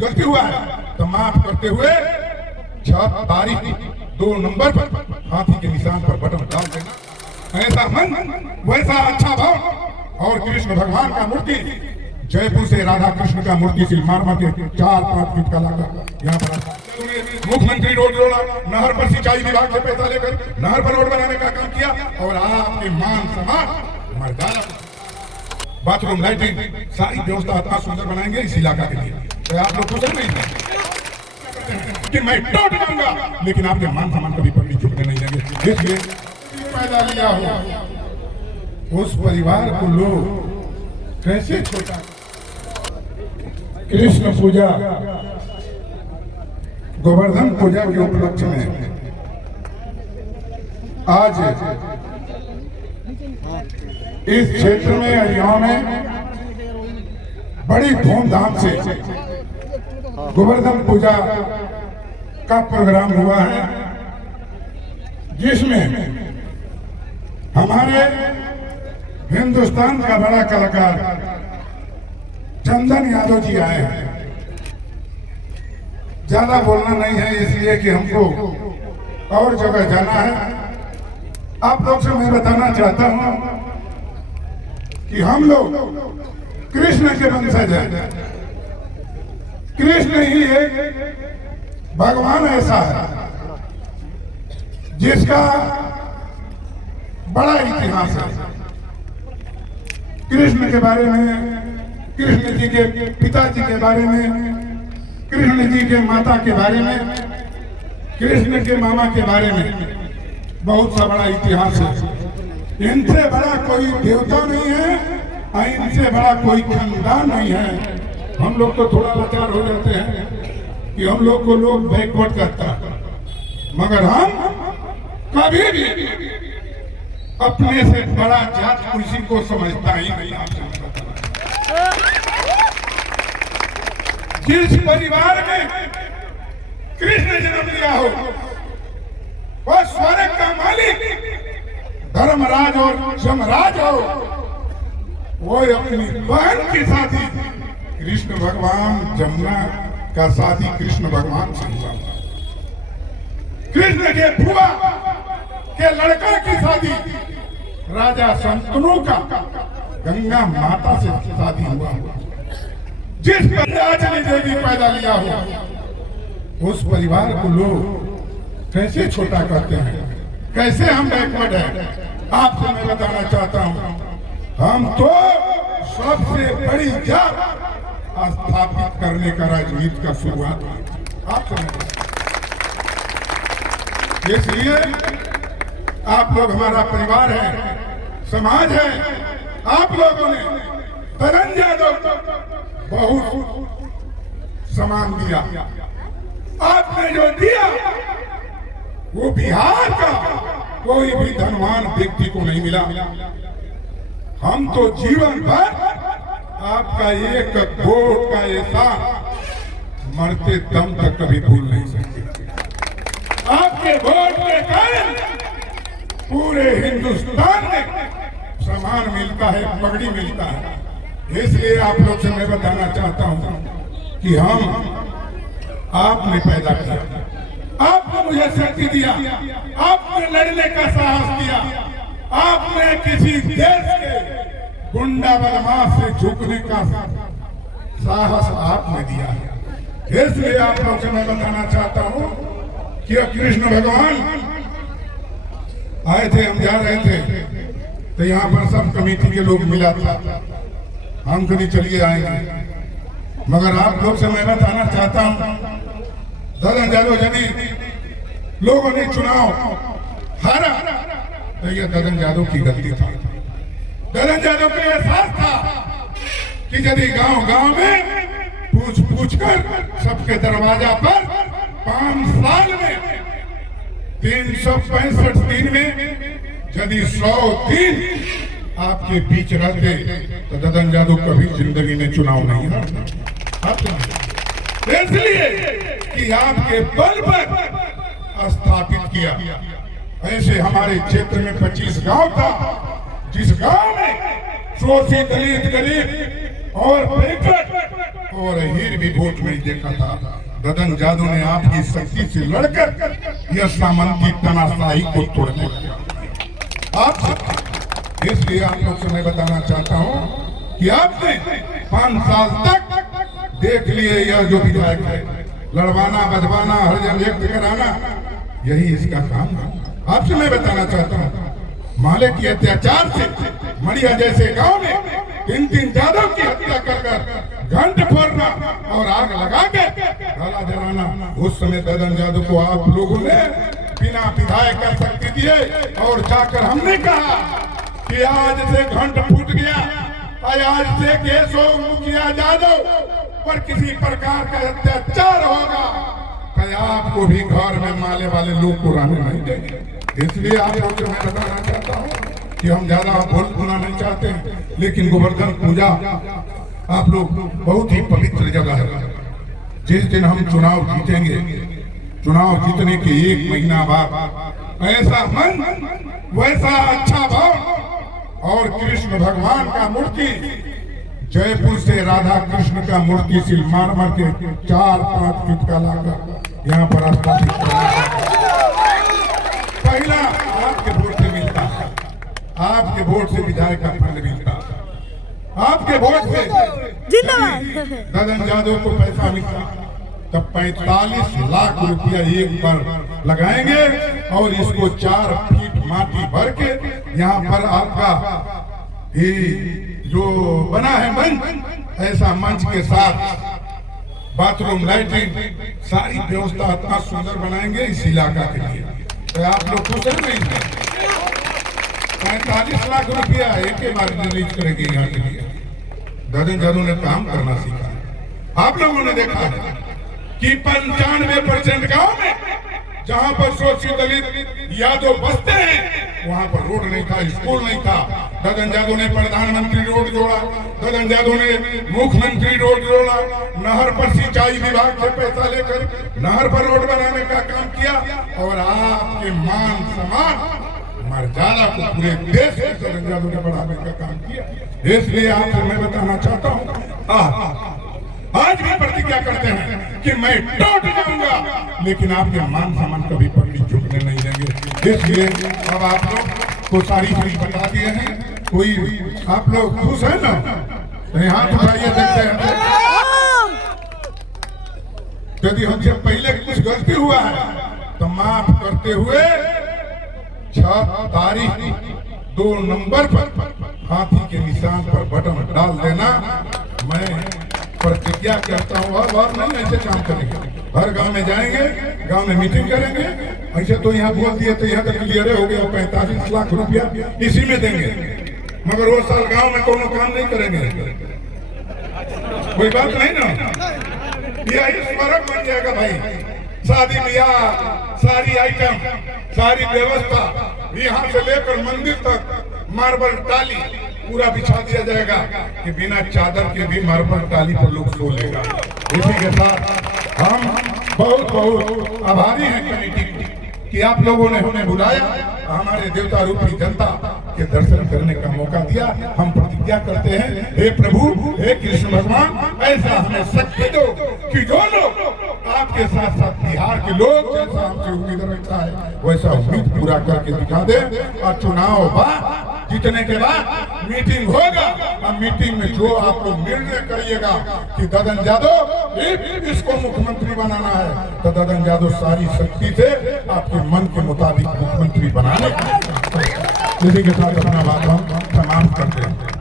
गलती हुआ है तो माफ करते हुए 6 तारीख 2 नंबर पर हाथी के निशान पर बटन डाल देना। ऐसा मन वैसा अच्छा भाव। और कृष्ण भगवान का मूर्ति जयपुर से राधा कृष्ण का मूर्ति सिलमारमा के 4-5 फीट का लाकर यहाँ पर मुख्यमंत्री रोड जोड़ा, नहर पर सिंचाई विभाग से पैसा लेकर नहर पर रोड बनाने का काम किया। और आपके मान सम्मान मर्यादा, बाथरूम, लाइटिंग, सारी व्यवस्था इतना सुंदर बनाएंगे इस इलाका के लिए। तो आप लोग कुछ नहीं थे कि मैं टूट जाऊंगा, लेकिन आपके मान सम्मान कभी पत्नी चुपने नहीं देंगे। इसलिए पैदा लिया हो उस परिवार को लोग कैसे छोटा। कृष्ण पूजा, गोवर्धन पूजा के उपलक्ष्य में आज इस क्षेत्र में अरियाव में बड़ी धूमधाम से गोवर्धन पूजा का प्रोग्राम हुआ है, जिसमें हमारे हिंदुस्तान का बड़ा कलाकार चंदन यादव जी आए हैं। ज्यादा बोलना नहीं है इसलिए कि हमको और जगह जाना है। आप लोग से मैं बताना चाहता हूं कि हम लोग कृष्ण के वंशज हैं। कृष्ण ही एक भगवान ऐसा है जिसका बड़ा इतिहास है। कृष्ण के बारे में, कृष्ण जी के पिताजी के बारे में, कृष्ण जी के माता के बारे में, कृष्ण के मामा के बारे में बहुत सा बड़ा इतिहास है। इनसे बड़ा कोई देवता नहीं है और इनसे बड़ा कोई खानदान नहीं है। हम लोग तो थोड़ा लाचार हो जाते हैं कि हम लोग को लोग बैकवर्ड करता है, मगर हम कभी भी अपने से बड़ा जात किसी को समझता ही नहीं। जिस परिवार में कृष्ण जन्म लिया हो वह स्वर्ग का मालिक धर्मराज और यमराज हो, वो अपनी बहन की शादी कृष्ण भगवान जमुना का शादी कृष्ण भगवान से हुआ। कृष्ण के फुआ के लड़का की शादी राजा शंतनु का गंगा माता से शादी हुआ। जिस राजनी देवी पैदा लिया हो उस परिवार को लोग कैसे छोटा करते हैं, कैसे हम बैकवर्ड हैं। आपसे मैं बताना चाहता हूं, हम तो सबसे बड़ी जात स्थापित करने का राजनीति का शुरुआत आपसे। इसलिए आप लोग हमारा परिवार है, समाज है। आप लोगों ने धनंजय यादव बहुत सम्मान दिया। आपने जो दिया वो बिहार का कोई भी धनवान व्यक्ति को नहीं मिला। हम तो जीवन भर आपका एक वोट का एहसान मरते दम तक कभी भूल नहीं सकते। आपके वोट के कारण पूरे हिंदुस्तान में सम्मान मिलता है, पगड़ी मिलता है। इसलिए आप लोग से मैं बताना चाहता हूं कि हम आपने पैदा किया, आपने मुझे शक्ति दिया, आपने लड़ने का साहस दिया, आपने किसी देश के गुंडा बदमाश से झुकने का साहस आपने दिया। इसलिए आप लोग से मैं बताना चाहता हूं कि कृष्ण भगवान आए थे, हम जा रहे थे तो यहाँ पर सब कमेटी के लोग मिला था, हम कभी चलिए आएंगे। मगर आप लोग से मैं बताना चाहता हूं, धनंजय यादव यदि लोगों ने चुनाव हारा तो यह धनंजय यादव की गलती था। धनंजय यादव को एहसास था कि यदि गांव-गांव में पूछ कर सबके दरवाजा पर 5 साल में 365 दिन में यदि 100 दिन आपके बीच रहते तो धनंजय यादव कभी जिंदगी में चुनाव नहीं हारता। इसलिए कि आपके बल पर स्थापित किया। ऐसे हमारे क्षेत्र में 25 गांव था, जिस गांव में शोषित दलित गरीब और बेघर और हीर भी वोट नहीं देखा था। ददन जादू ने आपकी शक्ति से लड़कर यह सामंत की तनाशाही को तोड़ने लगा। आप इसलिए आप लोग से मैं बताना चाहता हूं कि आपने 5 साल तक देख लिए यह जो विधायक है, लड़वाना बजवाना हरिजन व्यक्त कराना, यही इसका काम है। आपसे मैं बताना चाहता हूँ, माले की अत्याचार से मड़िया जैसे गांव में 3 जादव की हत्या कर घंट फोड़ना और आग लगा के गाला जलाना, उस समय ददन जादव को आप लोगों ने बिना विधायक का शक्ति दिए और जाकर हमने कहा कि आज से घंट फूट गया, आज से केशव मुखिया जादव पर किसी प्रकार का अत्याचार होगा तो आपको भी घर में माले वाले लोग को रहने नहीं देंगे। इसलिए आप लोग को मैं बताना चाहता हूँ कि हम ज्यादा बोलना नहीं चाहते हैं, लेकिन गोवर्धन पूजा आप लोग बहुत ही पवित्र जगह है। जिस दिन हम चुनाव जीतेंगे, चुनाव जीतने के 1 महीना बाद ऐसा मन वैसा अच्छा भाव और कृष्ण भगवान का मूर्ति जयपुर से राधा कृष्ण का मूर्ति सिलमारमर के 4-5 फीट का लाकर यहाँ पर स्थापित पहला आपके वोट से मिलता है, आपके वोट से विधायक का फंड मिलता है, आपके वोट से ददन जादव को पैसा मिलता, तब 45 लाख रुपया एक बार लगाएंगे और इसको 4 फीट माटी भर के यहाँ पर आपका जो बना है मंच, ऐसा मंच के साथ बाथरूम लाइटिंग सारी व्यवस्था इतना सुंदर बनाएंगे इस इलाका के लिए। तो आप लोग खुश हैं नहीं? 45 लाख रुपया एक बार रिलीज करेंगे यहाँ के लिए। ददन जादव ने काम करना सीखा। आप लोगों ने देखा है कि 95% गांव में जहां पर शोषित दलित यादव बसते हैं वहां पर रोड नहीं था, स्कूल नहीं था। ददन जादव ने प्रधानमंत्री रोड जोड़ा, ददन जादव ने मुख्यमंत्री रोड जोड़ा, नहर पर सिंचाई विभाग से पैसा लेकर नहर पर रोड बनाने का काम किया और आपके मान सम्मान मर्यादा को पूरे देश में ददन जादव ने बढ़ाने का काम किया। इसलिए आपसे मैं बताना चाहता हूँ, आज भी प्रतिज्ञा करते हैं कि मैं टूट जाऊंगा लेकिन आपके मान सम्मान कभी पगड़ी झुकने नहीं देंगे। इसलिए अब आप लोग को सारी चीज बता दिए हैं। कोई आप लोग खुश है ना? तो हाथ उठाइए, देखते हैं। यदि हमसे पहले कुछ गलती हुआ है तो माफ करते हुए 6 तारीख 2 नंबर पर हाथी के निशान पर बटन डाल देना। मैं प्रतिज्ञा करता हूँ अब नहीं ऐसे काम करेंगे। हर गांव में जाएंगे, गांव में मीटिंग करेंगे। ऐसे तो यहाँ बोल दिए तो यहाँ तक क्लियर हो गया, 45 लाख रुपया इसी में देंगे, मगर वो साल गांव में कोनो काम नहीं करेंगे। कोई बात नहीं ना, यही स्मारक बन जाएगा भाई। शादी ब्याह सारी आइटम सारी व्यवस्था यहाँ से लेकर मंदिर तक मार्बल टाली पूरा बिछा दिया जाएगा कि बिना चादर के भी मार्बल टाली पर लोग सो लेगा। इसी के साथ हम बहुत बहुत आभारी हैं कमेटी कि आप लोगों ने हमें बुलाया, हमारे देवता रूपी जनता के दर्शन करने का मौका दिया। हम प्रतिज्ञा करते हैं, हे प्रभु, हे कृष्ण भगवान, ऐसा हमें शक्ति दो कि जो लोग आपके साथ साथ बिहार के लोग जैसा हमसे उम्मीद रखता है वैसा उम्मीद पूरा करके दिखा दे। और चुनाव बाद जीतने के बाद मीटिंग होगा और मीटिंग में जो आप लोग निर्णय करिएगा कि ददन जादव इसको मुख्यमंत्री बनाना है तो ददन जादव सारी शक्ति से आपके मन के मुताबिक मुख्यमंत्री बनाने का। इसी के साथ अपना बात हम समाप्त करते हैं।